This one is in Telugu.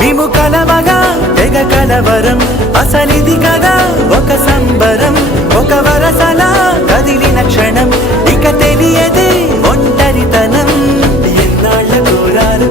మేము కలవగా తెగ కలవరం అసలిది కదా ఒక సంబరం ఒక వరసలా కదిలిన క్షణం ఇక తెలియదే ఒంటరితనం ఎన్నాళ్ళ కోరారు